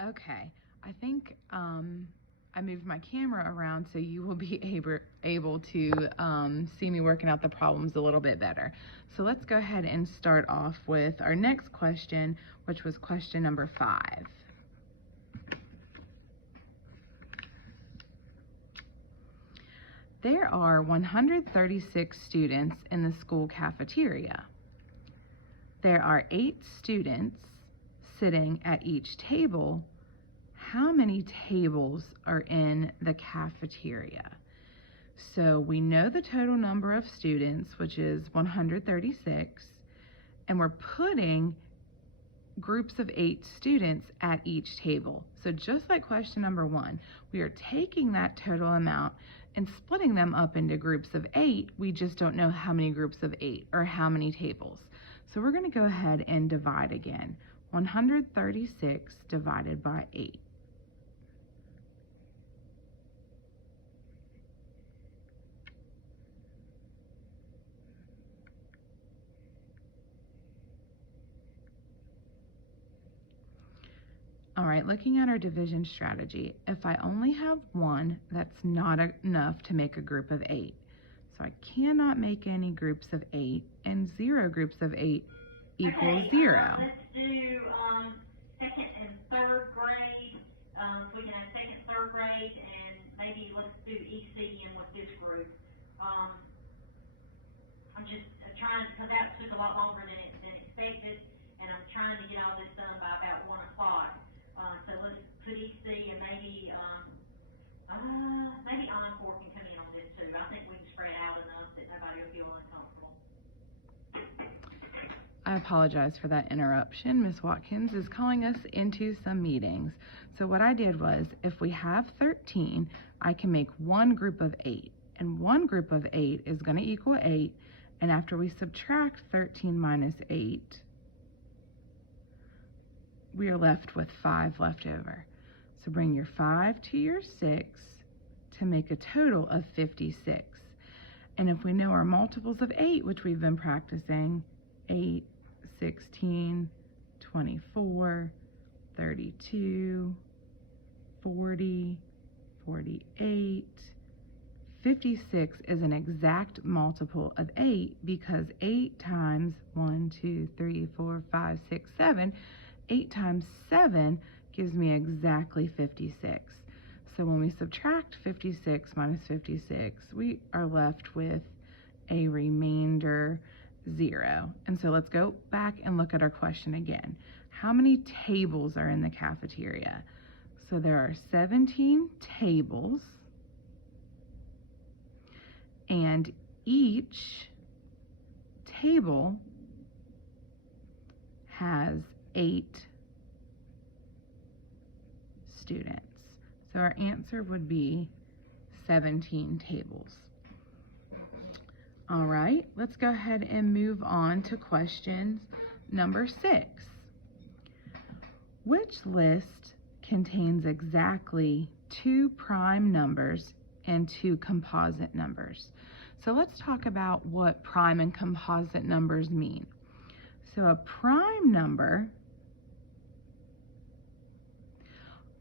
Okay, I think I moved my camera around so you will be able to see me working out the problems a little bit better. So let's go ahead and start off with our next question, which was question number 5. There are 136 students in the school cafeteria. There are 8 students sitting at each table. How many tables are in the cafeteria? So we know the total number of students, which is 136, and we're putting groups of 8 students at each table. So just like question number 1, we are taking that total amount and splitting them up into groups of 8. We just don't know how many groups of 8 or how many tables. So we're going to go ahead and divide again. 136 divided by 8. All right, looking at our division strategy, if I only have 1, that's not enough to make a group of 8. So I cannot make any groups of 8, and 0 groups of 8 equals 0. Let's do second and third grade. So we can have second, third grade, and maybe let's do EC with this group. I'm just trying, because that took a lot longer than expected, and I'm trying to get all this done by about 1 o'clock. So let's put EC, and maybe Encore can come in on this too. I think we can spread out enough that nobody will feel uncomfortable. I apologize for that interruption. Ms. Watkins is calling us into some meetings. So what I did was, if we have 13, I can make one group of 8. And one group of 8 is going to equal 8. And after we subtract 13 minus 8, we are left with 5 left over. So bring your 5 to your 6 to make a total of 56. And if we know our multiples of 8, which we've been practicing, 8, 16, 24, 32, 40, 48, 56 is an exact multiple of 8 because 8 times 1, 2, 3, 4, 5, 6, 7, 8 times 7 gives me exactly 56. So when we subtract 56 minus 56, we are left with a remainder 0. And so let's go back and look at our question again. How many tables are in the cafeteria? So there are 17 tables, and each table has 8 students. So our answer would be 17 tables. All right, let's go ahead and move on to question number 6. Which list contains exactly 2 prime numbers and 2 composite numbers? So let's talk about what prime and composite numbers mean. So a prime number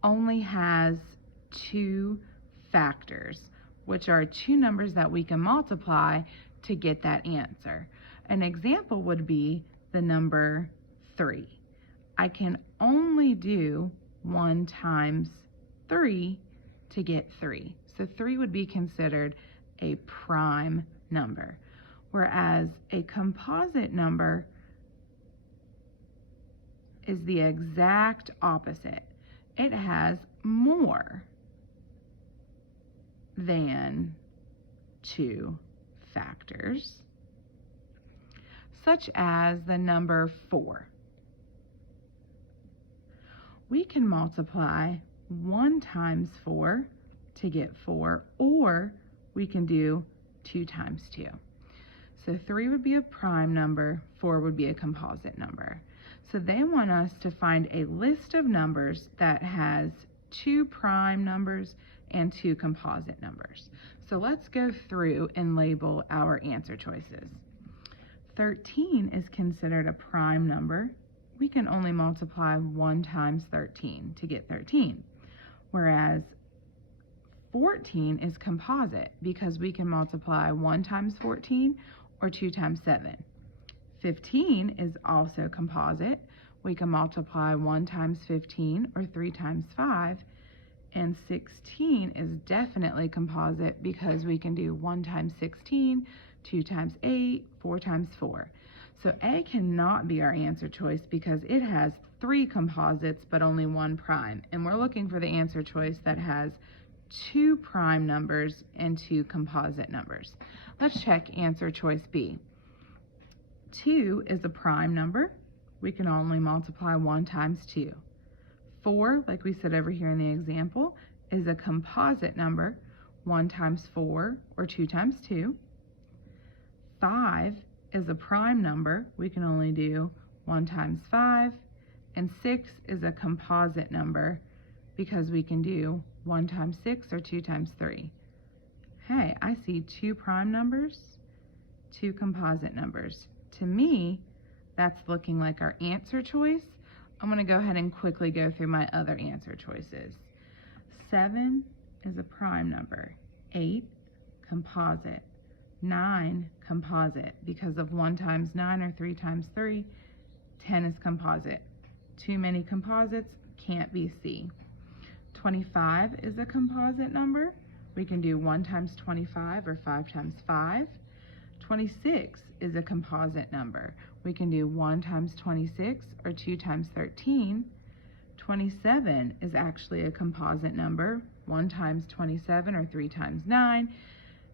only has 2 factors, which are 2 numbers that we can multiply to get that answer. An example would be the number 3. I can only do 1 times 3 to get 3. So 3 would be considered a prime number, whereas a composite number is the exact opposite. It has more than 2 factors, such as the number 4. We can multiply 1 times 4 to get 4, or we can do 2 times 2. So 3 would be a prime number, 4 would be a composite number. So they want us to find a list of numbers that has 2 prime numbers and 2 composite numbers. So let's go through and label our answer choices. 13 is considered a prime number we can only multiply 1 times 13 to get 13. Whereas 14 is composite because we can multiply 1 times 14 or 2 times 7. 15 is also composite. We can multiply 1 times 15 or 3 times 5. And 16 is definitely composite because we can do 1 times 16, 2 times 8, 4 times 4. So A cannot be our answer choice because it has 3 composites but only 1 prime. And we're looking for the answer choice that has 2 prime numbers and 2 composite numbers. Let's check answer choice B. 2 is a prime number. We can only multiply 1 times 2. 4, like we said over here in the example, is a composite number. 1 times 4 or 2 times 2. 5 is a prime number. We can only do 1 times 5. And 6 is a composite number because we can do 1 times 6 or 2 times 3. Hey, I see 2 prime numbers, 2 composite numbers. To me, that's looking like our answer choice. I'm going to go ahead and quickly go through my other answer choices. 7 is a prime number. 8, composite. 9, composite. Because of 1 times 9 or 3 times 3, 10 is composite. Too many composites, can't be C. 25 is a composite number. We can do 1 times 25 or 5 times 5. 26 is a composite number. We can do 1 times 26 or 2 times 13. 27 is actually a composite number. 1 times 27 or 3 times 9.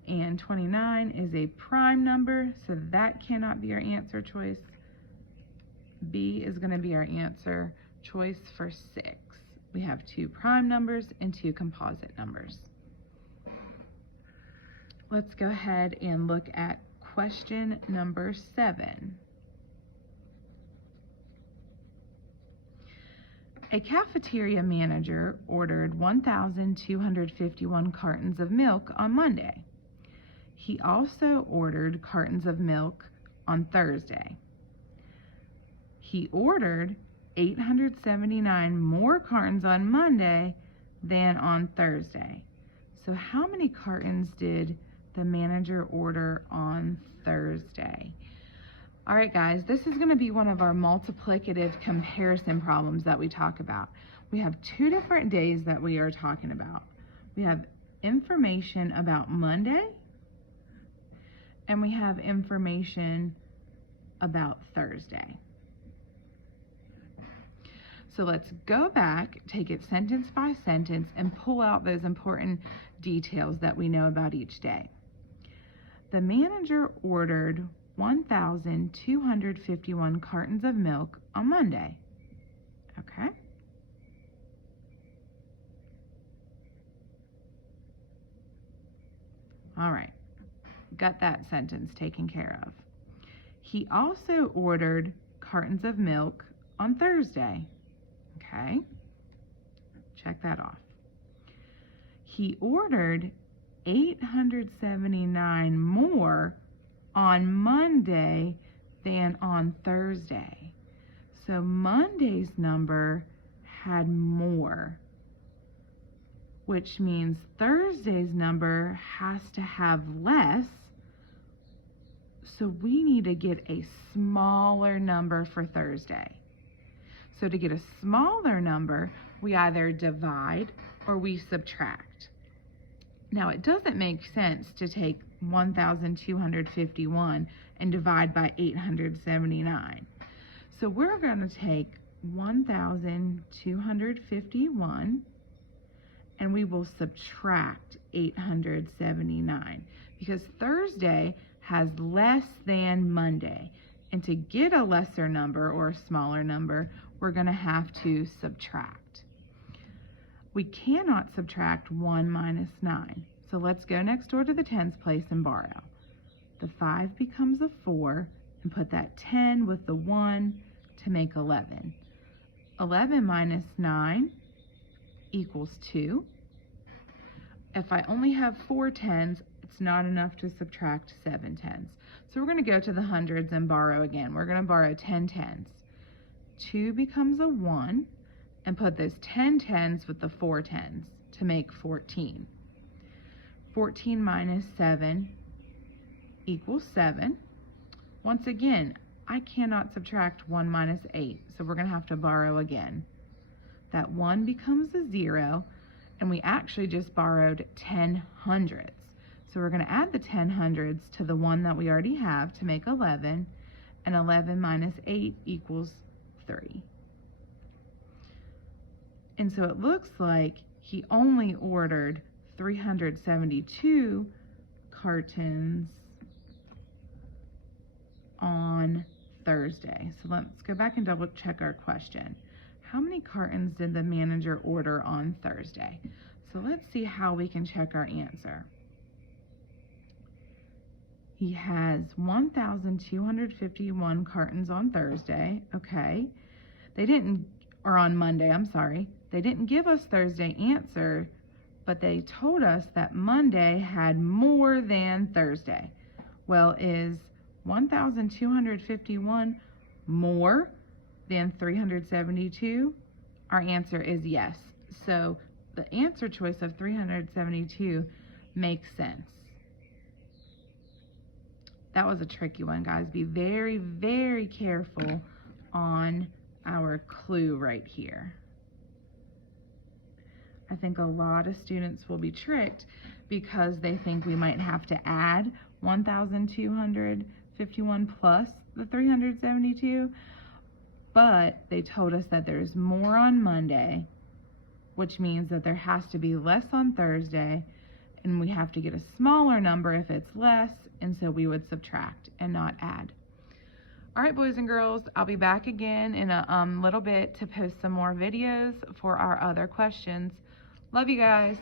And 29 is a prime number, so that cannot be our answer choice. B is going to be our answer choice for 6. We have 2 prime numbers and 2 composite numbers. Let's go ahead and look at question number 7. A cafeteria manager ordered 1,251 cartons of milk on Monday. He also ordered cartons of milk on Thursday. He ordered 879 more cartons on Monday than on Thursday. So how many cartons did the manager order on Thursday? All right, guys, this is going to be one of our multiplicative comparison problems that we talk about. We have 2 different days that we are talking about. We have information about Monday, and we have information about Thursday. So let's go back, take it sentence by sentence, and pull out those important details that we know about each day. The manager ordered 1,251 cartons of milk on Monday. Okay. All right. Got that sentence taken care of. He also ordered cartons of milk on Thursday. Okay. Check that off. He ordered 879 more on Monday than on Thursday. So Monday's number had more, which means Thursday's number has to have less. So we need to get a smaller number for Thursday. So to get a smaller number, we either divide or we subtract. Now, it doesn't make sense to take 1,251 and divide by 879. So we're going to take 1,251 and we will subtract 879 because Thursday has less than Monday. And to get a lesser number or a smaller number, we're going to have to subtract. We cannot subtract 1 minus 9. So let's go next door to the tens place and borrow. The 5 becomes a 4, and put that 10 with the 1 to make 11. 11 minus 9 equals 2. If I only have 4 tens, it's not enough to subtract 7 tens. So we're going to go to the hundreds and borrow again. We're going to borrow 10 tens. 2 becomes a 1, and put those 10 tens with the 4 tens to make 14. 14 minus 7 equals 7. Once again, I cannot subtract 1 minus 8, so we're going to have to borrow again. That 1 becomes a 0, and we actually just borrowed 10 hundredths. So we're going to add the 10 hundredths to the 1 that we already have to make 11, and 11 minus 8 equals 3. And so it looks like he only ordered 372 cartons on Thursday. So let's go back and double check our question. How many cartons did the manager order on Thursday? So let's see how we can check our answer. He has 1,251 cartons on Thursday. Okay. On Monday, I'm sorry. They didn't give us Thursday answer, but they told us that Monday had more than Thursday. Well, is 1,251 more than 372? Our answer is yes. So the answer choice of 372 makes sense. That was a tricky one, guys. Be very, very careful on our clue right here. I think a lot of students will be tricked because they think we might have to add 1,251 plus the 372, but they told us that there's more on Monday, which means that there has to be less on Thursday, and we have to get a smaller number if it's less, and so we would subtract and not add. All right, boys and girls, I'll be back again in a little bit to post some more videos for our other questions. Love you guys.